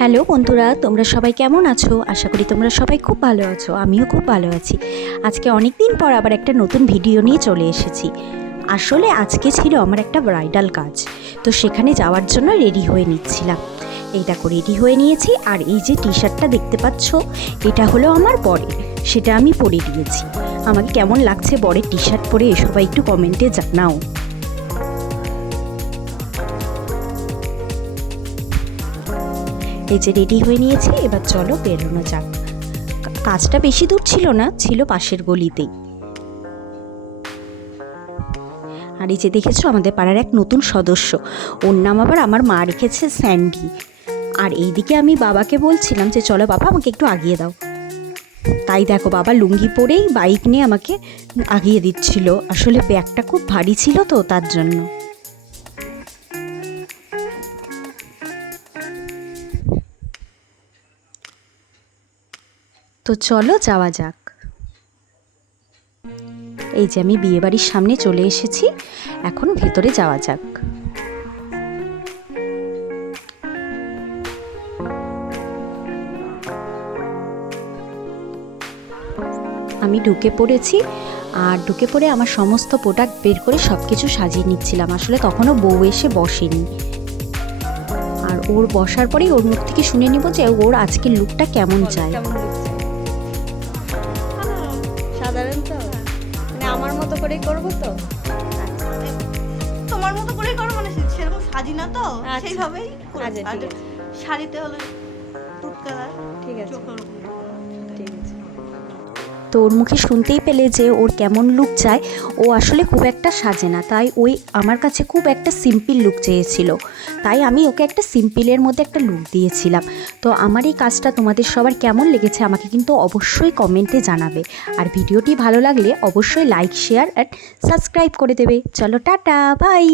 Hello বন্ধুরা, তোমরা সবাই কেমন আছো? আশা করি তোমরা সবাই খুব ভালো আছো। আমিও খুব ভালো আছি। আজকে অনেক দিন পর আবার একটা নতুন ভিডিও নিয়ে চলে এসেছি। আসলে আজকে ছিল আমার একটা ব্রাইডাল কাজ, তো সেখানে যাওয়ার জন্য রেডি হয়ে নিচ্ছিলাম। এই দেখো রেডি হয়ে নিয়েছি, আর এই যে টি শার্টটা দেখতে পাচ্ছ, এটা হলো আমার বরের, সেটা আমি পরে দিয়েছি। আমাকে কেমন লাগছে বরের টি শার্ট পরে, সবাই একটু কমেন্টে জানাও। এই যে রেডি হয়ে নিয়েছি, এবার চলো বেরোনো যাক। কাজটা বেশি দূর ছিল না, ছিল পাশের গলিতেই। আর এই যে দেখেছো, আমাদের পাড়ার এক নতুন সদস্য, ওর নাম আবার আমার মা রেখেছে স্যান্ডি। আর এইদিকে আমি বাবাকে বলছিলাম যে চলো বাবা, আমাকে একটু আগিয়ে দাও। তাই দেখো বাবা লুঙ্গি পরেই বাইক নিয়ে আমাকে আগিয়ে দিচ্ছিল। আসলে ব্যাগটা খুব ভারী ছিল তো, তার জন্য। তো চলো যাওয়া যাক। এই যে আমি বিয়েবাড়ির সামনে চলে এসেছি, এখন ভেতরে যাওয়া যাক। আমি ঢুকে পড়েছি, আর ঢুকে পড়ে আমার সমস্ত প্রোডাক্ট বের করে সব কিছু সাজিয়ে নিচ্ছিলাম। আসলে তখনও বউ এসে বসেনি, আর ওর বসার পরেই ওর মুখ থেকে শুনে নিব যে ওর আজকের লুকটা কেমন চাই। সাধারণত মানে আমার মতো করেই করবো তো। তোমার মতো করে করো, মানে সেরকম সাজি না তো, আচ্ছা। সেইভাবেই করো। আচ্ছা, আর ঠিক আছে। শাড়িতে হলে টুট কালার, ঠিক আছে, চোখের উপর ঠিক আছে। তো ওর মুখে শুনতেই পেলে যে ওর কেমন লুক চায়। ও আসলে খুব একটা সাজে না, তাই ওই আমার কাছে খুব একটা সিম্পল লুক চেয়েছিল, তাই আমি ওকে একটা সিম্পলের মধ্যে একটা লুক দিয়েছিলাম। তো আমার এই কাজটা তোমাদের সবার কেমন লেগেছে আমাকে কিন্তু অবশ্যই কমেন্টে জানাবে। আর ভিডিওটি ভালো লাগলে অবশ্যই লাইক, শেয়ার আর সাবস্ক্রাইব করে দেবে। চলো টাটা, বাই।